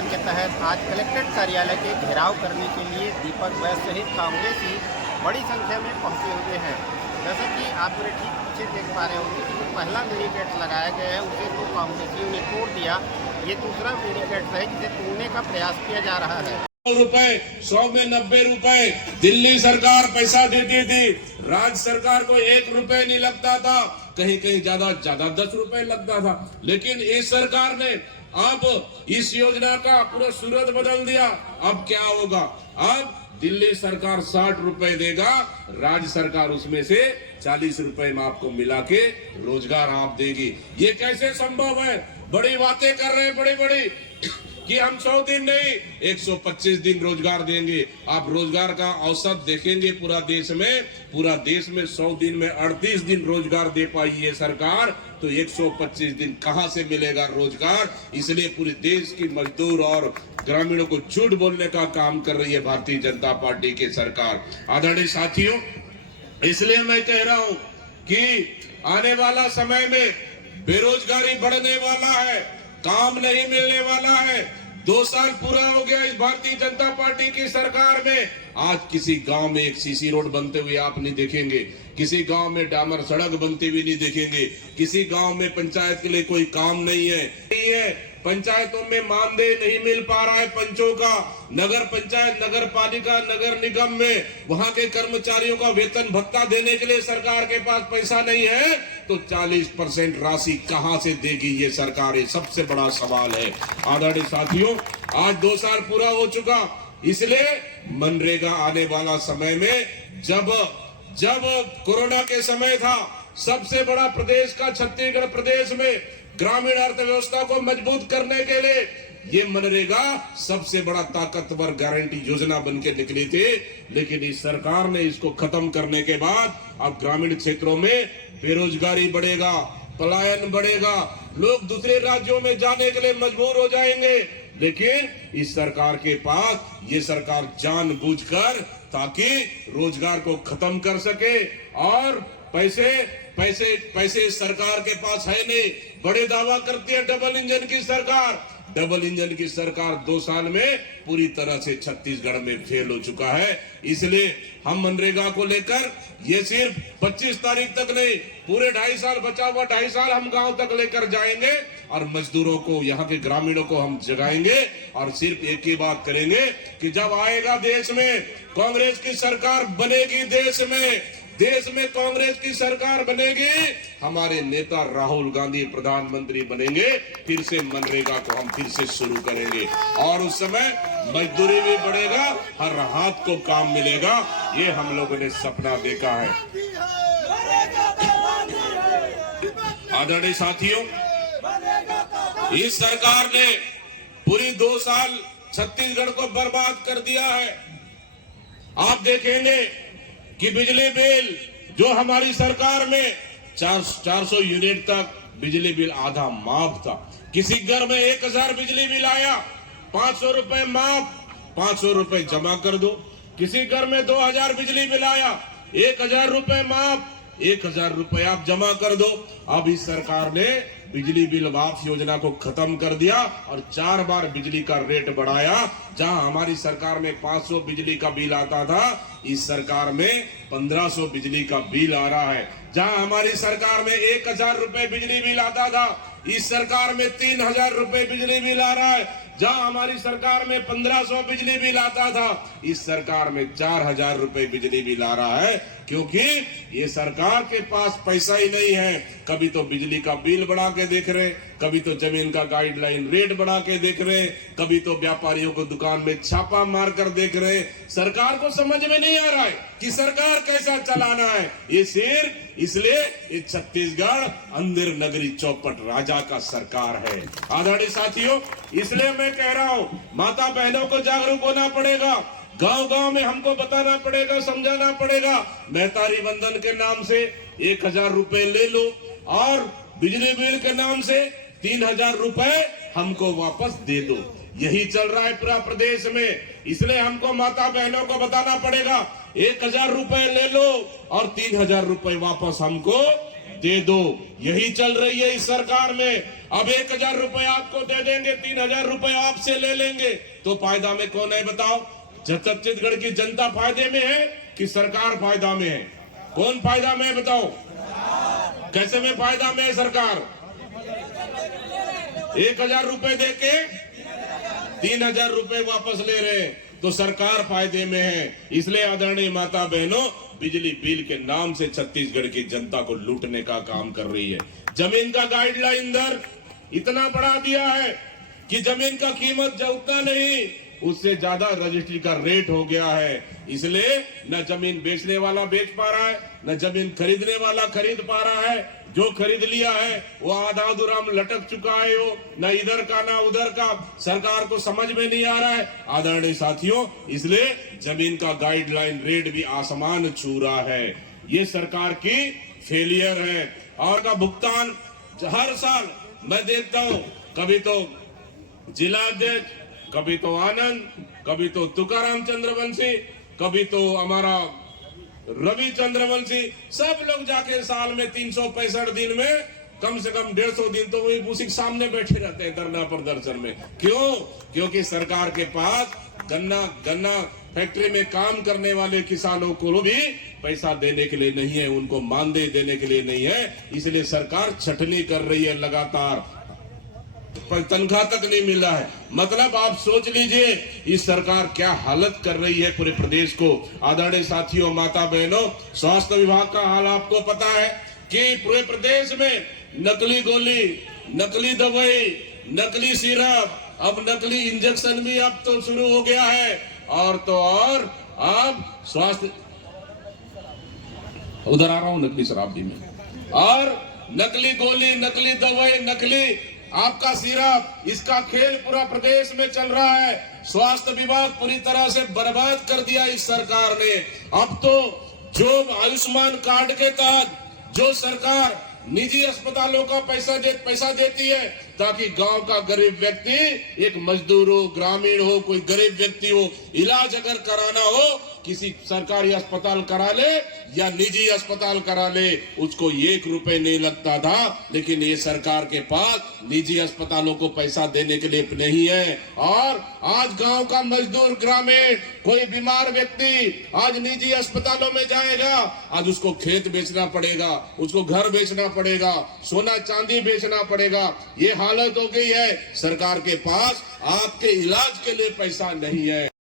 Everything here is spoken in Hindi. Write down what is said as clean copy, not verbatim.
अभियान के तहत आज कलेक्ट्रेट कार्यालय के घेराव करने के लिए दीपक वैद्य सहित कांग्रेसी बड़ी संख्या में पहुंचे हुए हैं। जैसे कि आप मेरे ठीक पीछे देख पा रहे होंगे कि जो पहला बैरिकेड लगाया गया है उसे तो कांग्रेसियों ने तोड़ दिया। ये दूसरा बैरिकेड है जिसे तोड़ने का प्रयास किया जा रहा है। रुपए 100 में 90 रुपए दिल्ली सरकार पैसा देती थी, राज्य सरकार को 1 रुपए नहीं लगता था, कहीं कहीं ज्यादा 10 रुपए लगता था। लेकिन इस सरकार ने अब इस योजना का पूरा सूरत बदल दिया। अब क्या होगा, अब दिल्ली सरकार 60 रुपए देगा, राज्य सरकार उसमें से 40 रुपए में आपको मिला के रोजगार आप देगी। ये कैसे संभव है? बड़ी बातें कर रहे हैं बड़ी बड़ी कि हम 100 दिन नहीं 125 दिन रोजगार देंगे। आप रोजगार का औसत देखेंगे पूरा देश में 100 दिन में 38 दिन रोजगार दे पाई है सरकार, तो 125 दिन कहां से मिलेगा रोजगार? इसलिए पूरे देश की मजदूर और ग्रामीणों को झूठ बोलने का काम कर रही है भारतीय जनता पार्टी की सरकार। आदरणीय साथियों, इसलिए मैं कह रहा हूं कि आने वाला समय में बेरोजगारी बढ़ने वाला है, काम नहीं मिलने वाला है। 2 साल पूरा हो गया इस भारतीय जनता पार्टी की सरकार में। आज किसी गांव में एक सीसी रोड बनते हुए आप नहीं देखेंगे, किसी गांव में डामर सड़क बनती हुई नहीं देखेंगे, किसी गांव में पंचायत के लिए कोई काम नहीं है। पंचायतों में मानदेय नहीं मिल पा रहा है पंचों का। नगर पंचायत, नगर पालिका, नगर निगम में वहां के कर्मचारियों का वेतन भत्ता देने के लिए सरकार के पास पैसा नहीं है, तो 40% राशि कहां से देगी ये सरकार? ये सबसे बड़ा सवाल है। आदरणीय साथियों, आज 2 साल पूरा हो चुका, इसलिए मनरेगा आने वाला समय में जब कोरोना के समय था, सबसे बड़ा प्रदेश का छत्तीसगढ़ प्रदेश में ग्रामीण अर्थव्यवस्था को मजबूत करने के लिए ये मनरेगा सबसे बड़ा ताकतवर गारंटी योजना बन के निकली थी। लेकिन इस सरकार ने इसको खत्म करने के बाद अब ग्रामीण क्षेत्रों में बेरोजगारी बढ़ेगा, पलायन बढ़ेगा, लोग दूसरे राज्यों में जाने के लिए मजबूर हो जाएंगे। लेकिन इस सरकार के पास ये सरकार जानबूझकर ताकि रोजगार को खत्म कर सके, और पैसे सरकार के पास है नहीं। बड़े दावा करती है डबल इंजन की सरकार 2 साल में पूरी तरह से छत्तीसगढ़ में फेल हो चुका है। इसलिए हम मनरेगा को लेकर ये सिर्फ 25 तारीख तक नहीं, पूरे 2.5 साल बचा हुआ 2.5 साल हम गांव तक लेकर जाएंगे और मजदूरों को, यहाँ के ग्रामीणों को हम जगाएंगे और सिर्फ एक ही बात करेंगे कि जब आएगा देश में कांग्रेस की सरकार बनेगी, देश में कांग्रेस की सरकार बनेगी, हमारे नेता राहुल गांधी प्रधानमंत्री बनेंगे, फिर से मनरेगा को हम फिर से शुरू करेंगे और उस समय मजदूरी भी बढ़ेगा, हर हाथ को काम मिलेगा। ये हम लोगों ने सपना देखा है। आदरणीय साथियों, इस सरकार ने पूरी 2 साल छत्तीसगढ़ को बर्बाद कर दिया है। आप देखेंगे कि बिजली बिल जो हमारी सरकार में 400 यूनिट तक बिजली बिल आधा माफ था। किसी घर में 1000 बिजली बिल आया, 500 रुपए माफ, 500 रुपए जमा कर दो। किसी घर में 2000 बिजली बिल आया, 1000 रुपए माफ, 1000 रुपए आप जमा कर दो। अब इस सरकार ने बिजली बिल माफ योजना को खत्म कर दिया और 4 बार बिजली का रेट बढ़ाया। जहां हमारी सरकार में 500 बिजली का बिल आता था, इस सरकार में 1500 बिजली का बिल आ रहा है। जहां हमारी सरकार में 1000 रुपए बिजली बिल आता था, इस सरकार में 3000 रुपए बिजली बिल आ रहा है। जहां हमारी सरकार में 1500 बिजली बिल आता था, इस सरकार में 4000 रुपए बिजली बिल आ रहा है। क्योंकि ये सरकार के पास पैसा ही नहीं है। कभी तो बिजली का बिल बढ़ा के देख रहे, कभी तो जमीन का गाइडलाइन रेट बढ़ा के देख रहे, कभी तो व्यापारियों को दुकान में छापा मार कर देख रहे। सरकार को समझ में नहीं आ रहा है कि सरकार कैसा चलाना है। ये सिर्फ इसलिए ये छत्तीसगढ़ अंदर नगरी चौपट राजा का सरकार है। आदरणीय साथियों, इसलिए मैं कह रहा हूं, माता बहनों को जागरूक होना पड़ेगा। गांव-गांव में हमको बताना पड़ेगा, समझाना पड़ेगा। महतारी वंदन के नाम से 1000 रुपए ले लो और बिजली बिल के नाम से 3000 रुपए हमको वापस दे दो। यही चल रहा है पूरा प्रदेश में। इसलिए हमको माता बहनों को बताना पड़ेगा, 1000 रुपए ले लो और 3000 रुपए वापस हमको दे दो, यही चल रही है इस सरकार में। अब 1000 रुपए आपको दे देंगे, 3000 रुपए आपसे ले लेंगे, तो फायदा में कौन है बताओ? छत्तीसगढ़ की जनता फायदे में है कि सरकार फायदा में है? कौन फायदा में है बताओ? कैसे में फायदा में है सरकार? 1000 रुपए देके 3000 रुपए वापस ले रहे हैं, तो सरकार फायदे में है। इसलिए आदरणीय माता बहनों, बिजली बिल के नाम से छत्तीसगढ़ की जनता को लूटने का काम कर रही है। जमीन का गाइडलाइन दर इतना बढ़ा दिया है कि जमीन का कीमत जो उतना नहीं, उससे ज्यादा रजिस्ट्री का रेट हो गया है। इसलिए न जमीन बेचने वाला बेच पा रहा है, न जमीन खरीदने वाला खरीद पा रहा है। जो खरीद लिया है वो आधा अधूरा लटक चुका है, वो न इधर का न उधर का, सरकार को समझ में नहीं आ रहा है। आदरणीय साथियों, इसलिए जमीन का गाइडलाइन रेट भी आसमान छू रहा है। ये सरकार की फेलियर है। और का भुगतान हर साल मैं देखता हूं, कभी तो जिला अध्यक्ष, कभी तो आनंद, कभी तो तुकाराम चंद्रवंशी, कभी तो हमारा रवि चंद्रवंशी, सब लोग जाके साल में 365 दिन में कम से कम 150 दिन तो वही उसी के सामने बैठे रहते हैं धरना प्रदर्शन में। क्यों? क्योंकि सरकार के पास गन्ना फैक्ट्री में काम करने वाले किसानों को भी पैसा देने के लिए नहीं है, उनको मानदेय देने के लिए नहीं है। इसलिए सरकार छटनी कर रही है लगातार, पर तनख्वाह तक नहीं मिला है। मतलब आप सोच लीजिए इस सरकार क्या हालत कर रही है पूरे प्रदेश को। आदरणीय साथियों, माता बहनों, स्वास्थ्य विभाग का हाल आपको पता है कि पूरे प्रदेश में नकली गोली, नकली दवाई, नकली सिरप, अब नकली इंजेक्शन भी अब तो शुरू हो गया है। और तो और अब स्वास्थ्य, उधर आ रहा हूं, नकली शराब भी में, और नकली गोली, नकली दवाई, नकली आपका सिरप, इसका खेल पूरा प्रदेश में चल रहा है। स्वास्थ्य विभाग पूरी तरह से बर्बाद कर दिया इस सरकार ने। अब तो जो आयुष्मान कार्ड के तहत जो सरकार निजी अस्पतालों का पैसा देती है, ताकि गांव का गरीब व्यक्ति, एक मजदूर हो, ग्रामीण हो, कोई गरीब व्यक्ति हो, इलाज अगर कराना हो, किसी सरकारी अस्पताल करा ले या निजी अस्पताल करा ले, उसको 1 रुपए नहीं लगता था। लेकिन ये सरकार के पास निजी अस्पतालों को पैसा देने के लिए नहीं है। और आज गांव का मजदूर, ग्रामीण, कोई बीमार व्यक्ति आज निजी अस्पतालों में जाएगा, आज उसको खेत बेचना पड़ेगा, उसको घर बेचना पड़ेगा, सोना चांदी बेचना पड़ेगा। ये हालत हो गई है। सरकार के पास आपके इलाज के लिए पैसा नहीं है।